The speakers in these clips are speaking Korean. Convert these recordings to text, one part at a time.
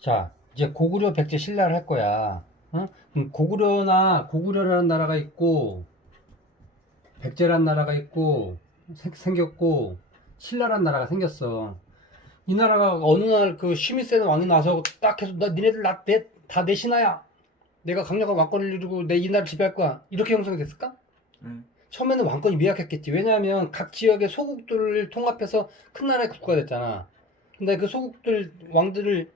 자, 이제 고구려 백제 신라를 할 거야. 어? 그럼 고구려나 고구려라는 나라가 있고 백제라는 나라가 있고 생- 생겼고 신라라는 나라가 생겼어. 이 나라가 어느 날 그 힘이 세는 왕이 나서 딱 해서 나 니네들 다내 신하야. 내가 강력한 왕권을 이루고 내 이 나라를 지배할 거야. 이렇게 형성이 됐을까? 응. 처음에는 왕권이 미약했겠지. 왜냐하면 각 지역의 소국들을 통합해서 큰 나라의 국가가 됐잖아. 근데 그 소국들 왕들을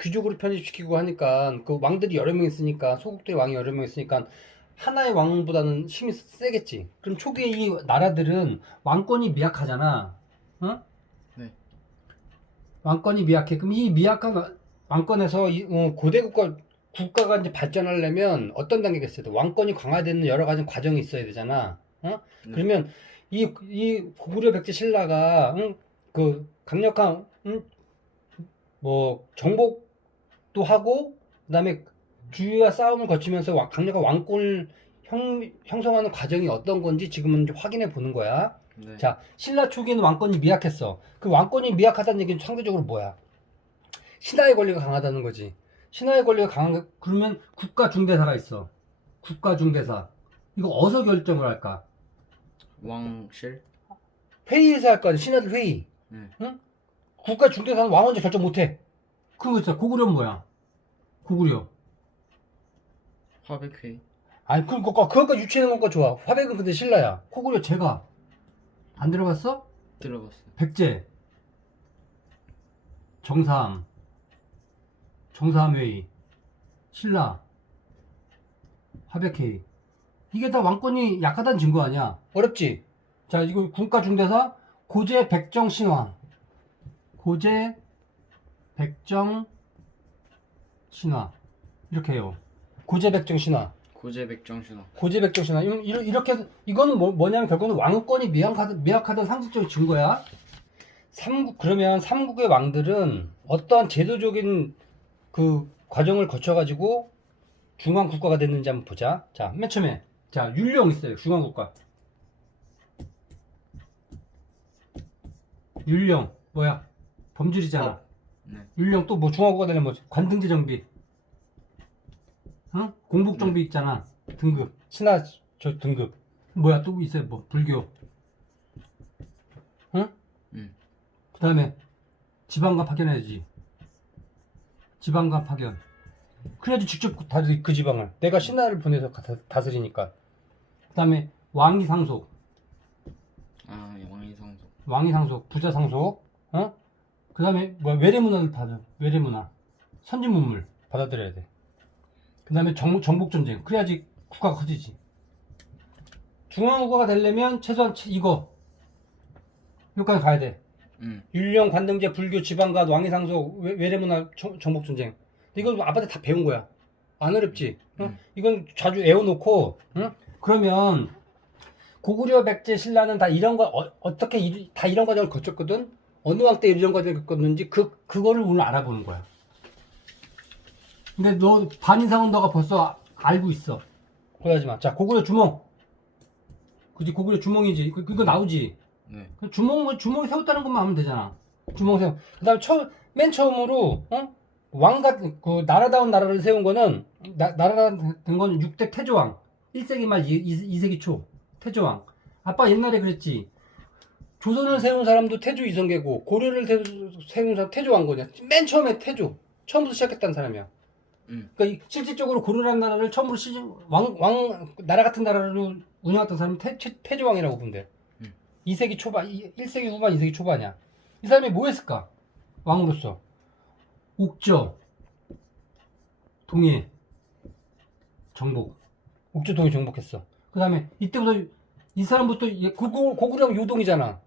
귀족으로 편입시키고 하니까 그 왕들이 여러 명 있으니까 소국들의 왕이 여러 명 있으니까 하나의 왕보다는 힘이 세겠지. 그럼 초기에 이 나라들은 왕권이 미약하잖아. 어? 네. 왕권이 미약해. 그럼 이 미약한 와- 왕권에서 이, 어, 고대 국가 국가가 이제 발전하려면 어떤 단계가 있어야 돼? 왕권이 강화되는 여러 가지 과정이 있어야 되잖아. 어? 네. 그러면 이, 이 고구려 백제 신라가 응? 그 강력한 응? 뭐 정복 도 하고 그다음에 주위와 싸움을 거치면서 와- 강력한 왕권을 형, 형성하는 과정이 어떤 건지 지금은 확인해 보는 거야. 네. 자, 신라 초기에는 왕권이 미약했어. 그 왕권이 미약하다는 얘기는 상대적으로 뭐야? 신하의 권리가 강하다는 거지. 신하의 권리가 강한 거, 그러면 국가 중대사가 있어. 국가 중대사. 이거 어디서 결정을 할까? 왕실. 회의에서 할 거 아니야. 신하들 회의. 네. 응? 국가 중대사는 왕 혼자 결정 못 해. 그거 있어. 고구려는 뭐야? 고구려. 화백회의. 아니, 그, 그거, 그거까지 유치하는 것과 좋아. 화백은 근데 신라야. 고구려 제가. 안 들어갔어? 들어봤어요. 백제, 정삼, 정삼회의, 신라, 하백회의. 이게 다 왕권이 약하다는 증거 아니야? 어렵지? 자, 이거 국가 중대사 고제 백정 신화. 고제 백정 신화. 이렇게 해요. 고제 백정 신화. 고제 백정 신화. 고제 백정 신화 이런- 이런- 이렇게 이거는 뭐, 뭐냐면 결국은 왕권이 미약하다, 미약하다는 상징적인 증거야. 삼국 그러면 삼국의 왕들은 어떠한 제도적인 그 과정을 거쳐가지고 중앙 국가가 됐는지 한번 보자. 자, 맨 처음에 자 율령 있어요. 중앙 국가. 율령 뭐야? 범줄이잖아. 네. 율령 또 뭐 중앙국가 되면 뭐 관등제 정비, 어? 공복 정비 있잖아. 등급 신하 저 등급 뭐야 또 있어요 뭐 불교, 응? 음. 그다음에 지방관 파견해야지. 지방관 파견. 그래야지 직접 다스리 그 지방을 내가 신하를 보내서 다- 다스리니까. 그다음에 왕위 상속, 아 왕이 상속. 왕위 상속, 부자 상속, 어? 그 다음에 뭐 외래 문화를 받아, 외래 문화, 선진 문물 받아들여야 돼. 그 다음에 정, 정복 전쟁, 그래야지 국가가 커지지. 중앙 국가가 되려면 최소한 치- 이거 여기까지 가야 돼. 응. 율령, 관등제, 불교, 지방관, 왕위 상속, 외- 외래 문화, 정- 정복 전쟁. 이거 아빠한테 다 배운 거야. 안 어렵지? 어? 음. 이건 자주 애워놓고, 응? 그러면 고구려 백제 신라는 다 이런 거 어, 떻게다 이런 과정을 거쳤거든. 어느 왕때 이런 과정을 겪었는지 그 그거를 오늘 알아보는 거야. 근데 너 반 이상은 너가 벌써 아- 알고 있어. 그러지 마. 자 고구려 주몽. 그지 고구려 주몽이지. 그, 그거 나오지. 네. 그 주몽 주몽 세웠다는 것만 하면 되잖아. 주몽 세우. 그다음 처음 맨 처음으로 어? 왕가 그 나라다운 나라를 세운 거는 나, 나라가 된 거는 6대 태조왕 1세기 말 2, 세기 초 태조왕. 아빠 옛날에 그랬지. 조선을 세운 사람도 태조 이성계고 고려를 세운 사람 태조 왕거냐. 맨 처음에 태조. 처음부터 시작했다는 사람이야. 응. 그러니까 이- 실질적으로 고려라는 나라를 처음으로 시작 왕, 왕 나라 같은 나라를 운영했던 사람은 태, 태, 태 조 왕이라고 보면 돼. 음. 2세기 초반, 1세기 후반, 2세기 초반이야. 이 사람이 뭐 했을까? 왕으로서. 옥저, 동해, 정복. 옥저, 동해 정복했어. 그 다음에 이때부터 이 사람부터 얘 고구, 고구려가 요동이잖아.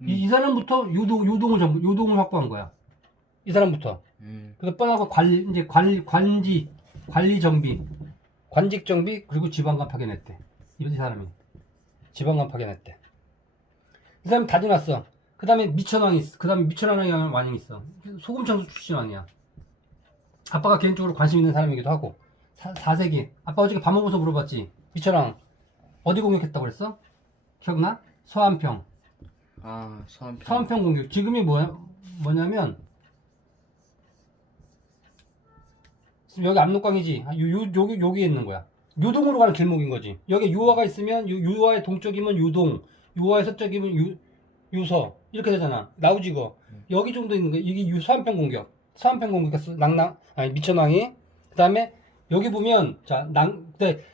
이, 이 사람부터 요동, 요동을 정복, 요동을 확보한 거야. 이 사람부터. 음. 그래서 뻔하고 관리 이제 관리 관지 관리 정비 관직 정비 그리고 지방관 파견했대 이 사람이 지방관 파견했대 이 사람이 다 지났어 그 다음에 미천왕이 있어 그 다음에 미천왕이 왕이 있어 소금창수 출신 왕이야 아빠가 개인적으로 관심 있는 사람이기도 하고 사, 4세기 아빠 어저께 밥 먹어서 물어봤지 미천왕 어디 공격했다고 그랬어? 기억나? 서안평 아 서한평. 서안평 공격 지금이 뭐야, 뭐냐면 여기 압록강이지. 아, 요, 요, 여기, 여기에 있는 거야. 요동으로 가는 길목인 거지. 여기 유화가 있으면, 유, 유화의 동쪽이면 유동, 유화의 서쪽이면 유, 유서. 이렇게 되잖아. 나우지거. 여기 정도 있는 거야. 이게 유, 서한편 공격. 서한편 공격했어. 낭낭, 아니, 미천왕이. 그 다음에, 여기 보면, 자, 낭, 근데,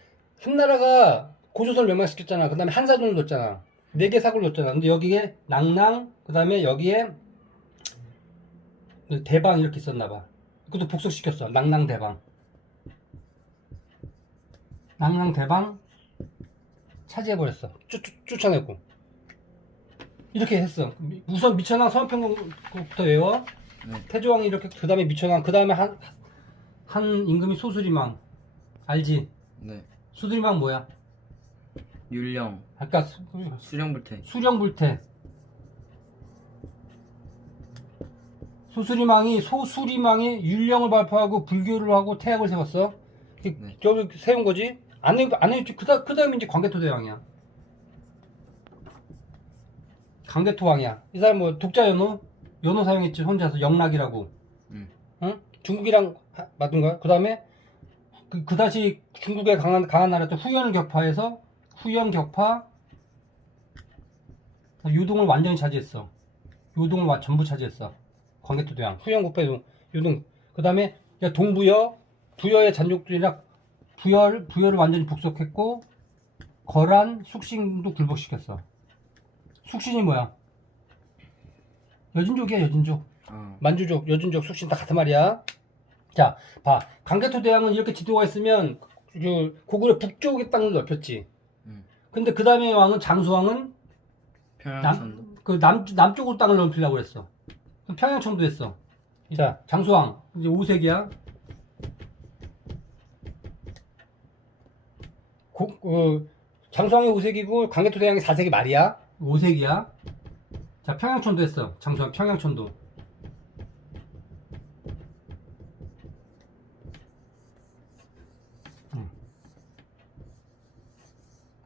한나라가 고조선을 멸망시켰잖아. 그 다음에 한사돈을 뒀잖아. 네 개 사고를 뒀잖아. 근데 여기에 낭낭, 그 다음에 여기에 대방 이렇게 있었나 봐. 그것도 복속시켰어. 낭낭 대방. 낭낭 대방 차지해버렸어. 쫓, 쫓, 쫓아내고. 이렇게 했어. 우선 미천왕 서원평국부터 외워. 네. 태조왕이 이렇게, 그 다음에 미천왕, 그 다음에 한, 한 임금이 소수리망. 알지? 네. 수수리망 뭐야? 율령. 아까 수- 수령불태. 수령불태. 소수리망이 소수리망이 율령을 발표하고 불교를 하고 태학을 세웠어. 그- 네. 저기 세운 거지. 안에 안에 그다 그다음에 이제 광개토 대 왕이야. 광개토 왕이야. 이 사람 뭐 독자 연호 연호 사용했지 혼자서 영락이라고. 음. 응? 중국이랑 하- 맞은가? 그다음에 그, 그 다시 중국의 강한 강한 나라였던 후연을 격파해서 후연 격파 요동을 완전히 차지했어. 요동을 와- 전부 차지했어. 광개토 대왕, 후연국파 요동, 요동. 그 다음에 동부여, 부여의 잔족들이나 부여, 부여를 완전히 복속했고, 거란, 숙신도 굴복시켰어. 숙신이 뭐야? 여진족이야, 여진족. 아. 만주족, 여진족, 숙신 다 같은 말이야. 자, 봐. 강개토 대왕은 이렇게 지도가 있으면 그 고구려 북쪽의 땅을 넓혔지. 음. 근데 그 다음에 왕은 장수왕은 평양천도. 그 남, 남쪽으로 땅을 넓히려고 했어. 그럼 평양청도 했어. 자, 장수왕. 이제 5세기야. 고, 어, 장수왕이 5세기고 강개토 대왕이 4세기 말이야. 5세기야. 자, 평양천도 했어. 장수왕 평양천도.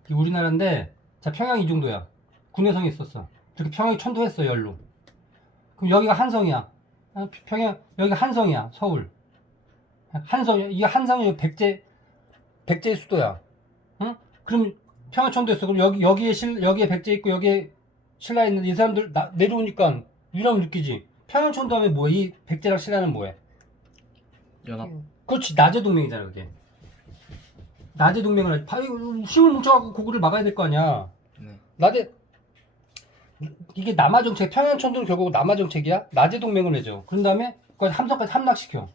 이게 우리나라인데, 자, 평양 이 정도야. 군해성이 있었어. 이렇게 평양이 천도했어, 열로. 그럼 여기가 한성이야. 아, 평양, 여기가 한성이야, 서울. 한성, 이게 한성이 백제, 백제의 수도야. 응? 그럼 평양 천도했어. 그럼 여기, 여기에 실, 여기에 백제 있고, 여기에 신라 있는데 이 사람들 나- 내려오니까 위험을 느끼지. 평양 천도 하면 뭐야? 이 백제랑 신라는 뭐야? 연합. 그렇지, 낮의 동맹이잖아, 그게. 낮의 동맹을, 바- 힘을 뭉쳐갖고 고구를 막아야 될 거 아니야. 네. 낮에 이게 남아 정책 평양 천도는 결국 남아 정책이야? 낮에 동맹을 맺어 그런 다음에 그 함성까지 함락시켜.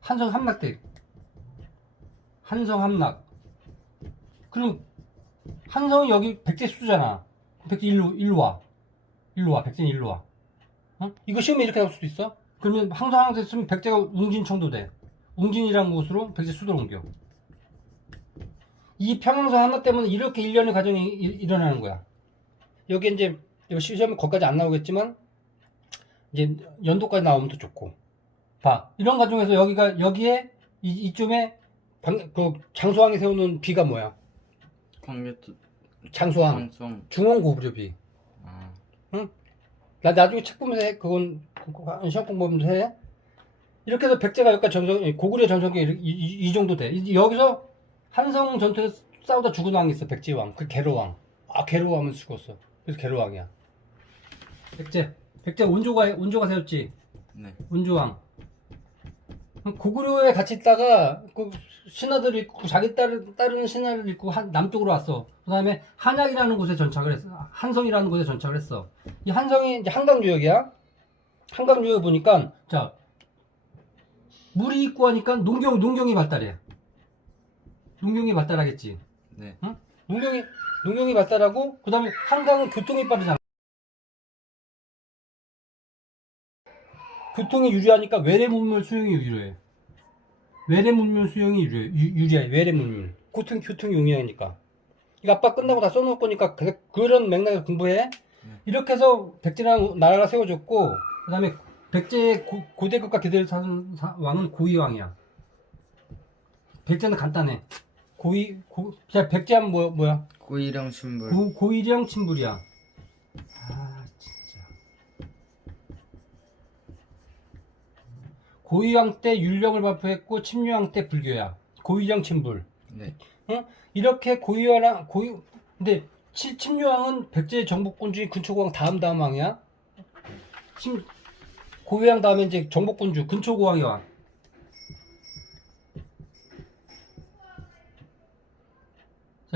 한성 함락대 한성 함락. 그럼 한성이 여기 백제 수잖아. 백제 일로 일로 와. 일로 와. 백제는 일로 와. 어? 이거 시험에 이렇게 나올 수도 있어? 그러면 항상 항상 쓰면 백제가 웅진 청도 돼. 웅진이라는 곳으로 백제 수도를 옮겨 이 평양성 함락 때문에 이렇게 일련의 과정이 일- 일어나는 거야. 여기 이제 시험에 거기까지 안 나오겠지만 이제 연도까지 나오면 더 좋고. 봐. 이런 과정에서 여기가 여기에 이, 이쯤에 방- 그 장수왕이 세우는 비가 뭐야? 광개토. 장수왕. 장성. 중원 고구려비. 아. 나 나중에 책 보면서 해. 그건 그- 시험 공부하면서 해. 이렇게 해서 백제가 여기까지 전성 고구려 전성기 이, 이- 이 정도 돼. 이- 여기서 한성 전투에서 싸우다 죽은 왕이 있어 백제왕 그 개로왕 아 개로왕은 죽었어 그래서 개로왕이야 백제 백제 온조가 온조가 세웠지 네. 운주왕 고구려에 같이 있다가 그 신하들이 있고 자기 따르, 따르는 신하를 있고 한, 남쪽으로 왔어. 그 다음에 한약이라는 곳에 전착을 했어. 한성이라는 곳에 전착을 했어. 이 한성이 이제 한강 유역이야. 한강 유역에 보니까 자 물이 있고 하니까 농경 농경이 발달해. 농경이 발달하겠지. 네. 농경이 농경이 발달하고 그 다음에 한강은 교통이 빠르잖아. 교통이 유리하니까 외래물물 수용이 유리해. 외래물물 수용이 유리, 유- 유리해. 외래물물. 교통 교통이 용이하니까. 이거 아빠 끝나고 다 써놓을 거니까 그, 그런 맥락을 공부해. 이렇게 해서 백제라는 나라가 세워졌고 그 다음에 백제의 고, 고대국가 기대를 사는 사- 왕은 고이왕이야. 백제는 간단해. 고이 고, 자 백제하면 뭐, 뭐야? 고이령 신불. 고, 고일형 친불이야. 아, 진짜. 고유왕 때 율령을 발표했고 침유왕 때 불교야. 고유령 침불. 네. 이렇게 고유왕 고유 근데 치- 침유왕은 백제 정복군 중에 근초고왕 다음 다음 왕이야. 침 고유왕 다음에 이제 정복군 주 근초고왕이 왕.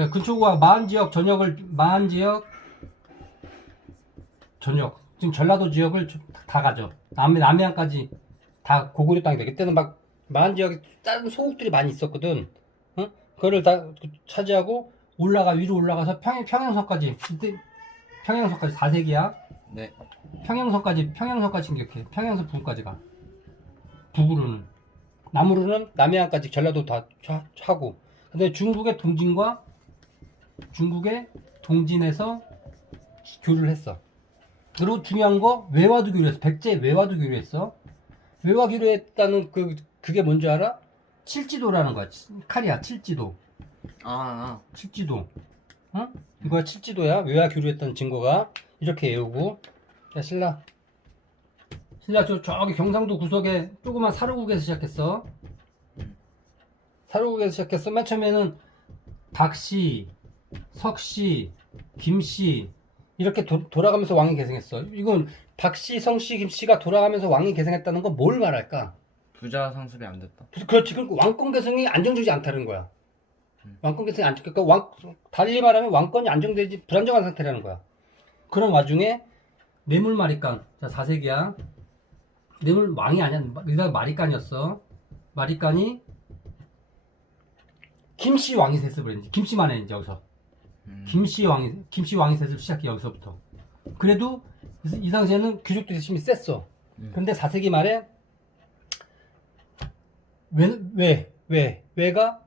자, 근초고왕 마한 지역 전역을 마한 지역 전역 지금 전라도 지역을 좀다 가져. 남 남해안까지 다 고구려 땅이다. 그때는 막 마한 지역에 다른 소국들이 많이 있었거든. 응? 그거를 다 차지하고 올라가 위로 올라가서 평양 평양성까지 그때 평양성까지 4세기야. 네. 평양성까지 평양성까지 진격해. 평양성 부근까지 가. 북으로는 남으로는 남해안까지 전라도 다 차- 차고. 근데 중국의 동진과 중국의 동진에서 교류를 했어. 그리고 중요한 거 외화도 교류했어. 백제 외화도 교류했어. 외화 교류했다는 그 그게 뭔지 알아? 칠지도라는 거야. 치- 칼이야. 칠지도. 아, 아. 칠지도. 응? 이거야 칠지도야. 외화 교류했다는 증거가 이렇게 외우고. 야 신라. 신라 저 저기 경상도 구석에 조그만 사료국에서 시작했어. 사료국에서 시작했어. 맨 처음에는 박씨, 석씨, 김씨 이렇게 도, 돌아가면서 왕이 계승했어. 이건 박씨, 성씨, 김씨가 돌아가면서 왕이 계승했다는 건 뭘 말할까? 부자 상습이 안 됐다. 그렇지. 그러니까 왕권 계승이 안정적이지 않다는 거야. 왕권 계승이 안정, 그러니까 왕, 달리 말하면 왕권이 안정되지 불안정한 상태라는 거야. 그런 와중에 뇌물 마리간, 자 4세기야. 뇌물 왕이 아니야. 일단 마리간이었어. 마리간이 김씨 왕이 세습을 했지. 김씨만 해 이제 여기서. 음. 김씨 왕이 김씨 왕이 세습 시작해 여기서부터. 그래도 이- 이 당시에는 귀족들이 힘이 셌어. 음. 근데 4세기 말에 왜, 왜, 왜, 왜가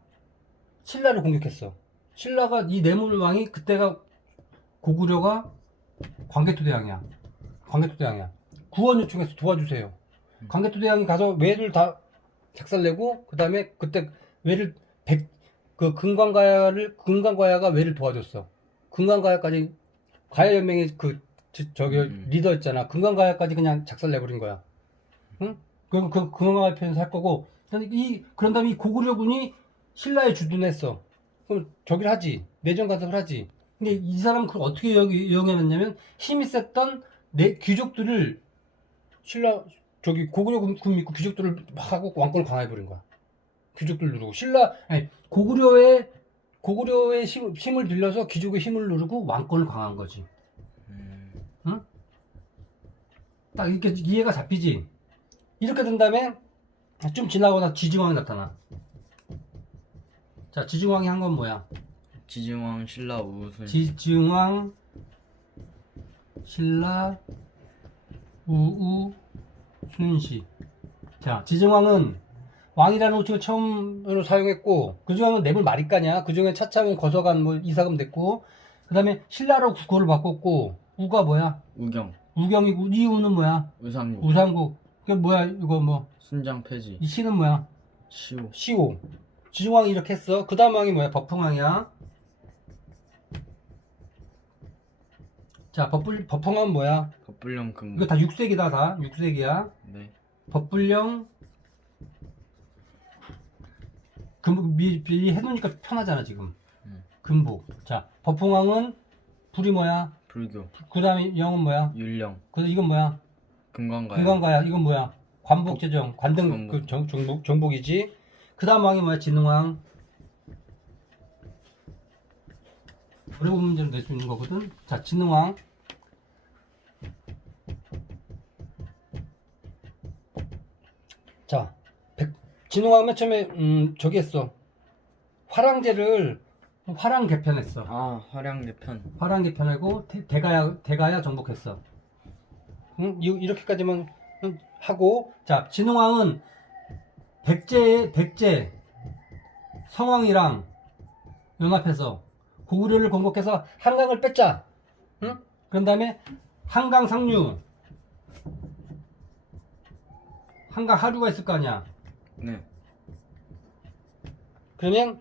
신라를 공격했어. 신라가 이 뇌물 왕이 그때가 고구려가 광개토대왕이야. 광개토대왕이야. 구원 요청해서 도와주세요. 광개토대왕이 가서 왜를 다 작살내고 그 다음에 그때 왜를 백, 그 금강가야를 금강가야가 왜를 도와줬어. 금강가야까지 가야 연맹의 그 저, 저기 음. 리더 있잖아. 금강가야까지 그냥 작살 내버린 거야. 응? 그리고 그 금강가야 편에서 할 거고. 이 그런 다음에 이 고구려군이 신라에 주둔했어. 그럼 저기를 하지. 내정 간섭을 하지. 근데 이 사람은 그걸 어떻게 이용- 이용해놨냐면 힘이 셌던 내 귀족들을 신라 저기 고구려군 군 믿고 귀족들을 막 하고 왕권을 강화해버린 거야. 귀족들 누르고 신라 아니 고구려의 고구려의 힘, 힘을 빌려서 귀족의 힘을 누르고 왕권을 강화한 거지. 음. 딱 이렇게 이해가 잡히지. 이렇게 된 다음에 좀 지나고 나 지증왕이 나타나. 자, 지증왕이 한 건 뭐야? 지증왕 신라 우순. 지증왕, 신라, 우우, 순시. 자, 지증왕은 왕이라는 호칭을 처음으로 사용했고, 그 중에는 뇌물 마리까냐, 그 중에 차차운 거서간 뭐 이사금 됐고, 그 다음에 신라로 국호를 바꿨고, 우가 뭐야? 우경. 우경이고, 이우는 뭐야? 우상국. 우상국. 그 뭐야, 이거 뭐, 순장 폐지. 이 시는 뭐야? 시우. 시오. 지중왕이 이렇게 했어. 그 다음 왕이 뭐야? 법흥왕이야. 자, 법불, 법흥왕은 뭐야? 법불령 이거 금고. 다 6세기다, 다. 6세기야. 네. 법불령. 금, 미, 미 해놓으니까 편하잖아, 지금. 음. 금복. 자, 법흥왕은 불이 뭐야? 불교. 그 다음에 영은 뭐야? 율령. 그 이건 뭐야? 금강가야. 금강가야. 이건 뭐야? 관복제정. 관등, 정복. 그 정, 정복, 정복이지. 그 다음 왕이 뭐야? 진흥왕. 어려운 문제를 낼 수 있는 거거든. 자, 진흥왕. 자, 백, 진흥왕 맨 처음에, 음, 저기 했어. 화랑제를 화랑 개편했어. 아 화량대 편. 화랑 개편하고 대, 대가야, 대가야 정복했어. 응? 이- 이렇게까지만 응, 하고, 자, 진흥왕은 백제, 백제, 성왕이랑 연합해서 고구려를 건국해서 한강을 뺐자. 응? 그런 다음에 한강 상류. 한강 하류가 있을 거 아니야. 네. 그러면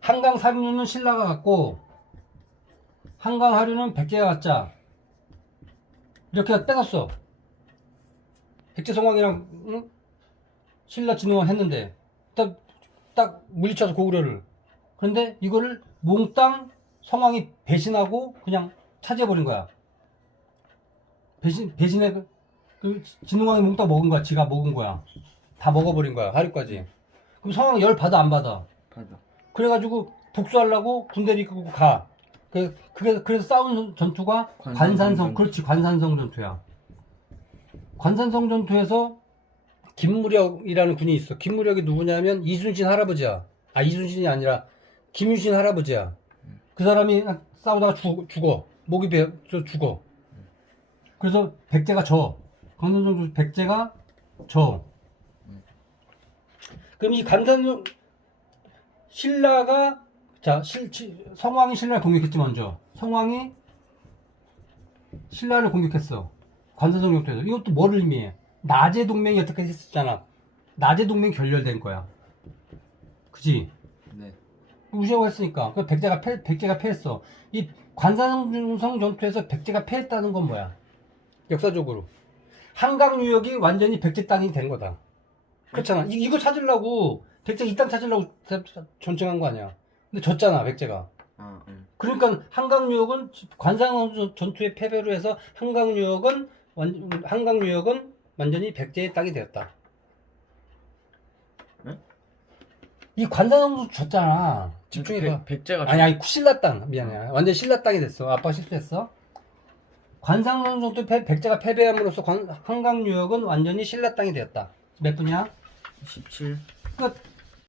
한강 상류는 신라가 갖고 한강 하류는 백제가 갖자. 이렇게 뺏었어. 백제 성왕이랑 응? 신라 진흥왕 했는데 딱, 딱 물리쳐서 고구려를 그런데 이거를 몽땅 성왕이 배신하고 그냥 차지해버린 거야 배신 배신해 그, 그 진흥왕이 몽땅 먹은 거야 지가 먹은 거야 다 먹어버린 거야 하루까지 그럼 성왕 열 받아 안 받아 받아. 그래가지고 복수하려고 군대를 이끌고 가. 그, 그게, 그래서 싸운 전투가 관산성 관산성. 그렇지, 관산성 전투야. 관산성 전투에서 김무력이라는 군이 있어. 김무력이 누구냐면 이순신 할아버지야. 아, 이순신이 아니라 김유신 할아버지야. 그 사람이 싸우다가 죽, 죽어. 목이 베어 죽어. 그래서 백제가 져. 관산성 전투 백제가 져. 그럼 이 관산성, 신라가 자 실, 시- 성왕이 신라를 공격했지 먼저. 성왕이 신라를 공격했어. 관사성 전투에서 이것도 뭐를 의미해? 낮의 동맹이 어떻게 했었잖아. 낮의 동맹 결렬된 거야. 그지? 네. 무시하고 했으니까. 그 백제가 패 백제가 패했어. 이 관사성 전투에서 백제가 패했다는 건 뭐야? 역사적으로. 한강 유역이 완전히 백제 땅이 된 거다 그렇잖아 이, 이거 찾으려고 백제 이땅 찾으려고 전쟁한 거 아니야 근데 졌잖아 백제가 아, 응. 그러니까 한강 유역은 관상 전투의 패배로 해서 한강 유역은 완 한강 유역은 완전히 백제의 땅이 되었다. 네? 이 관상도 졌잖아. 집중해봐. 백, 백제가 아니 아니 신라 땅 미안해. 완전 신라 땅이 됐어. 아빠 실수했어. 관상 전투 패 백제가 패배함으로써 관, 한강 유역은 완전히 신라 땅이 되었다. 몇 분이야? 17. 끝.